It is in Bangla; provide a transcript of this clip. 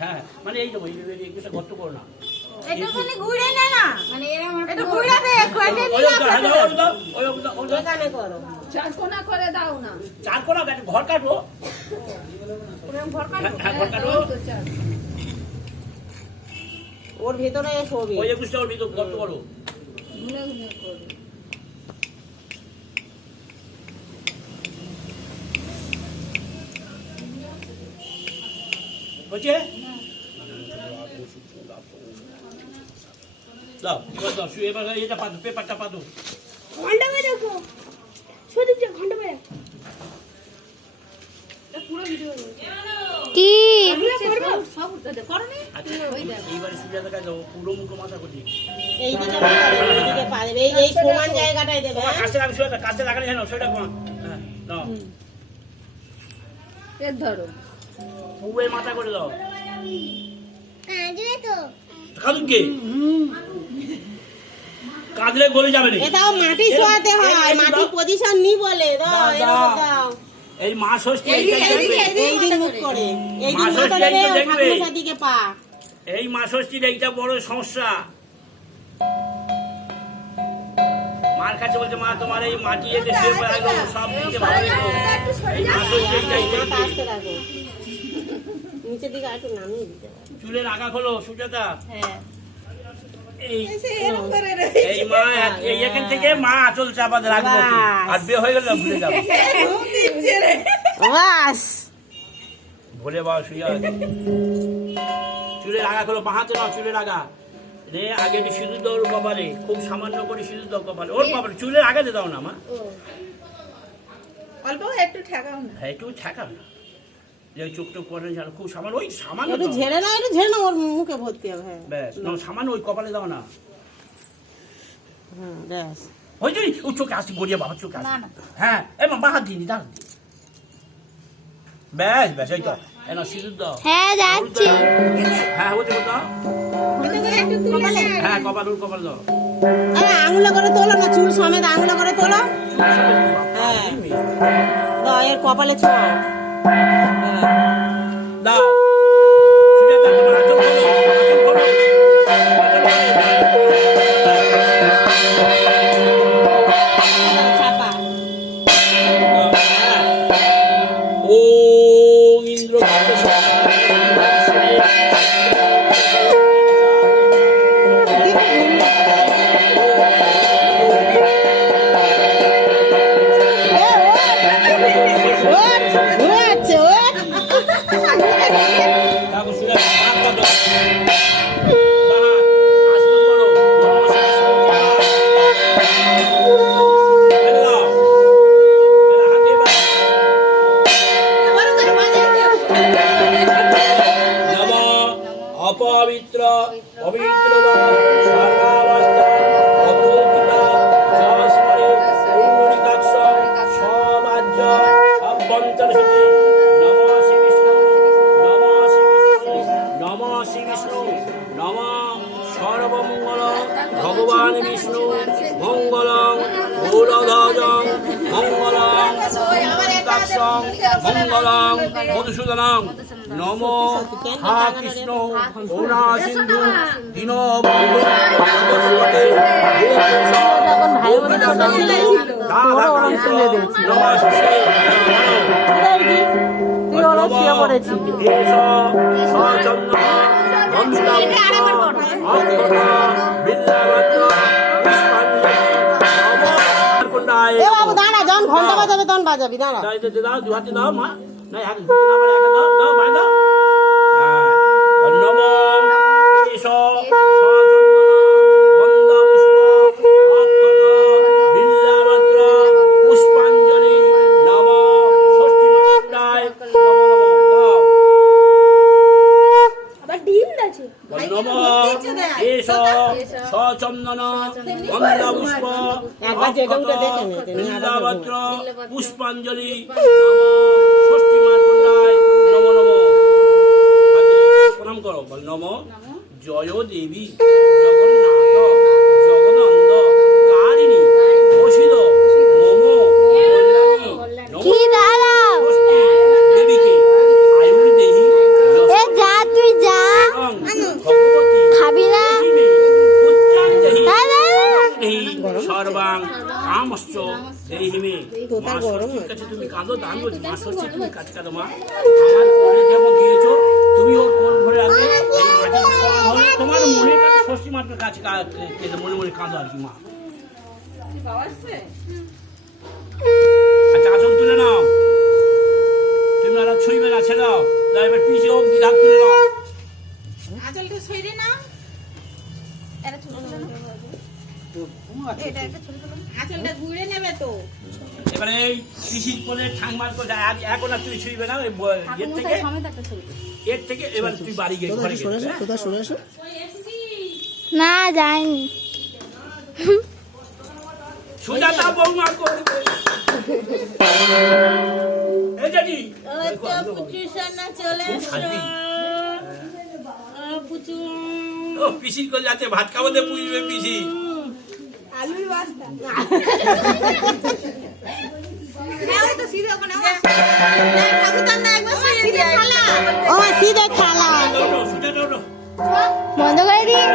হ্যাঁ মানে এই দেবো এটা গর্ত করো না একটুখানি ঘুরে নে না মানে এরকম একটু ঘুরে দে কয়টা এখানে করো চার কোণা করে দাও না চার কোণা ঘর কাটবো ঘর কাটবো হ্যাঁ ঘর কাটবো ওর ভিতরে শোবে ওই 21টা ওর ভিতর গর্ত করো ঘুরে ঘুরে করো বুঝছে দাও দাও শুয়ে এবার এটা পাতো পেপারটা পাতো ঘন্টা বাজে দেখো সদীপ যে ঘন্টা বাজে পুরো ভিডিও কি সব উঠতে করো না এইবারে সুজাতা কাজ পুরো মুখো মাথা করছি এইদিকে এইদিকে পা দেবে এই সমান জায়গাটাই দেবে কাছে আমি শুয়ে কাছে লাগালে জানো সেটা কোন হ্যাঁ নাও এর ধরো পুরো মাথা করে দাও কাঁদবে তো কাঁদুন কে কাঁদলে গলে যাবে না এটাও মাটি শোয়াতে হয় মাটি পজিশন নি বলে দাও এরকম দাও এই মা ষষ্ঠী এই দিন মুখ করে এই দিন মাথা দেবে ঠাকুমার দিকে পা এই মা ষষ্ঠীর এইটা বড় সমস্যা মার কাছে বলছে মা তোমার এই মাটি এতে শুয়ে পড়ে গেল সব দিকে ভালো রেখো এই মা ষষ্ঠীটাই আস্তে রাখো নিচের দিকে একটু নামিয়ে দিতে চুলের আগা খোলো সুজাতা হ্যাঁ এই মা এই এখান থেকে মা আঁচল চাপা রাখবো আর বিয়ে হয়ে গেল ভুলে যাবো বাস ভুলে বাবা শুয়ে আছে চুলের আগা খোলো বাহাতে নাও চুলের আগা রে আগে একটু সিঁদুর দাও ওর কপালে খুব সামান্য করে সিঁদুর দাও কপালে ওর কপালে চুলের আগাতে দাও না মা অল্প একটু ঠেকাও না হ্যাঁ একটু ঠেকাও না যে চোখ টোক করে জানো খুব সামান্য ওই সামান্য একটু ঝেড়ে না একটু ঝেড়ে না ওর মুখে ভর্তি হবে হ্যাঁ ব্যাস সামান্য ওই কপালে দাও না ব্যাস ওই যে ও চোখে আসছে গড়িয়া বাবা চোখে আসছে হ্যাঁ এবার বাহাত দিনি দাঁড় ব্যাস ব্যাস এই তো এনা সিঁদুর দাও হ্যাঁ যাচ্ছি হ্যাঁ ওই দেখো দাও হ্যাঁ কপাল ওর কপাল দাও আরে আঙুলে করে তোলো না চুল সমেত আঙুলে করে তোলো হ্যাঁ দাও এর কপালে ছোঁয়া দাও সুজাতা তোমার আঁচল খোলো আঁচল খোলো ছাপা ও ইন্দ্র অপবিত্র পবিত্র সর্বাবস্থা অতুলকিত সস্মরে পুণ্ডিকাক্ষ সবাজ্য অভ্যন্তরহিতি নম শ্রী বিষ্ণু নম শ্রী বিষ্ণু নম শ্রী বিষ্ণু নম সর্বমঙ্গল ভগবান বিষ্ণু মঙ্গলং গৌরধ্বজং মঙ্গলং পুণ্ডিকাক্ষং মঙ্গলং মধুসূদনং নম হা কৃষ্ণ করুণা সিন্ধু দীনবন্ধু জগৎপতে বাবু দাঁড়া যখন ঘন্টা বাজাবে তখন বাজাবি দাঁড়া দাও দু হাতে দাও মা না এক দাও দাও ভাই দাও নম ঈশ পুষ্পাঞ্জলি নম ষষ্ঠী মাত্রায় আবার ডিম আছে নম ঈশ সচন্দন গন্ধপুষ্প বিল্লাপত্র পুষ্পাঞ্জলি নম ষষ্ঠী মাত্রায় নম নম প্রণাম করো বল নম জয় দেবী জগন্নাথ জগনন্দ কারিণী প্রসিদ মম কল্যাণী নম কি দাঁড়াও ষষ্ঠী দেবীকে আয়ুর দেহি গরম ষষ্ঠীর কাছে তুমি কাঁদো, দান বলছি মা ষষ্ঠী তুমি কাছে কাঁদো মা। আমার কোলে যেমন দিয়েছো তুমি ওর কোল ভরে রাখবে, এই মাটির সমান হলে তোমার মনে কাছে ষষ্ঠী মাতার কাছে মনে মনে কাঁদো আর কি মা। আচ্ছা আসল তুলে নাও, তুমি আর ছুঁইবে না, ছেড়ে দাও। এবার পিছিয়ে হোক দিদি হাত তুলে নাও। আঁচলটা সইরে না, আঁচলটা ঘুরে নেবে তো। এবারে এই পিসির কোলে ঠাংমার করে এখন আর তুমি ছুঁইবে না, ওই এর থেকে এবার তুই বাড়ি গিয়ে ঘরে গিয়ে না যায়নি। সুজাতা বৌমা করবে। এই জানি ওই তো পুচু সোনা চলে খুব এসো। শান্তি। পুচু ও পিসির কোলে যাতে ভাত খাওয়াতে পুষবে পিসি। আলুর বাস্তা ও সিধে খালা সুজাতা ওঠো। বন্ধ করে দিই।